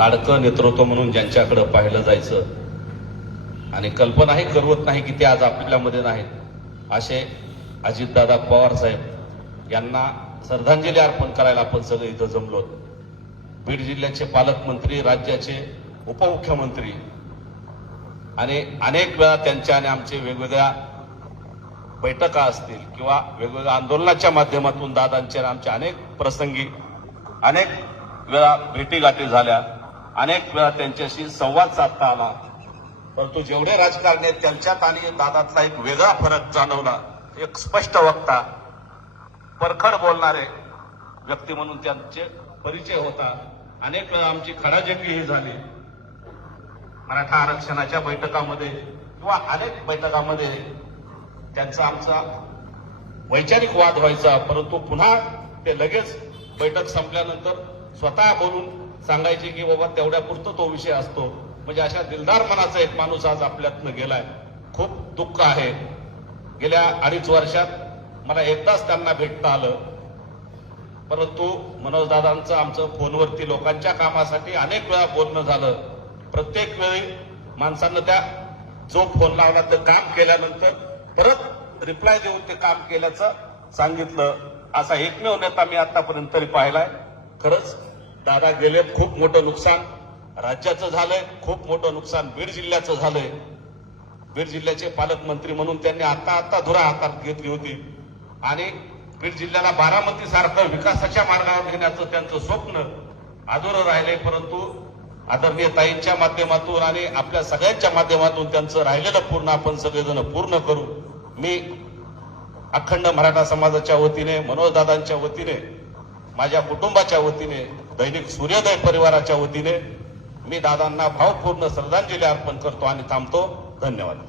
लाडकं नेतृत्व म्हणून ज्यांच्याकडे पाहिलं जायचं आणि कल्पनाही करवत नाही की ते आज आपल्यामध्ये नाहीत, असे अजितदादा पवार साहेब यांना श्रद्धांजली अर्पण करायला आपण सगळे इथं जमलो. बीड जिल्ह्याचे पालकमंत्री, राज्याचे उपमुख्यमंत्री आणि अनेक वेळा त्यांच्या आणि आमचे वेगवेगळ्या बैठका असतील किंवा वेगवेगळ्या आंदोलनाच्या माध्यमातून दादांच्या आमच्या अनेक प्रसंगी अनेक वेळा भेटीगाठी झाल्या, अनेक वेळा त्यांच्याशी संवाद साधता आला. परंतु जेवढे राजकारणी आहेत त्यांच्यात आणि दादातला एक वेगळा फरक जाणवला. एक स्पष्ट वक्ता, परखड बोलणारे व्यक्ती म्हणून त्यांचे परिचय होता. अनेक वेळा आमची खडाजंगी झाली मराठा आरक्षणाच्या बैठकामध्ये किंवा अनेक बैठकामध्ये त्यांचा आमचा वैचारिक वाद व्हायचा. परंतु पुन्हा ते लगेच बैठक संपल्यानंतर स्वतः बोलून सांगायचे की बाबा तेवढ्यापुरतं तो विषय असतो. म्हणजे अशा दिलदार मनाचा एक माणूस आज आपल्यातनं गेलाय. खूप दुःख आहे. गेल्या 2.5 वर्षात मला एकदाच त्यांना भेटता आलं, परंतु मनोजदादांचं आमचं फोनवरती लोकांच्या कामासाठी अनेक वेळा बोलणं झालं. प्रत्येक वेळी माणसांना त्या जो फोन लावला तर काम केल्यानंतर परत रिप्लाय देऊन ते काम केल्याचं सांगितलं. असा एकमेव नेता मी आतापर्यंत तरी पाहिलाय. खरंच दादा गेले, खूप मोठं नुकसान राज्याचं झालंय, खूप मोठं नुकसान बीड जिल्ह्याचं झालंय. बीड जिल्ह्याचे पालकमंत्री म्हणून त्यांनी आता धुरा हातात घेतली होती आणि बीड जिल्ह्याला बारामती सारखं विकासाच्या मार्गावर घेण्याचं त्यांचं स्वप्न अधुरं राहिलंय. परंतु आदरणीय ताईंच्या माध्यमातून आणि आपल्या सगळ्यांच्या माध्यमातून त्यांचं राहिलेलं पूर्ण आपण सगळेजण पूर्ण करू. मी अखंड मराठा समाजाच्या वतीने, मनोजदादांच्या वतीने, माझ्या कुटुंबाच्या वतीने, दैनिक सूर्योदय परिवाराच्या वतीने मी दादांना भावपूर्ण श्रद्धांजली अर्पण करतो आणि थांबतो. धन्यवाद.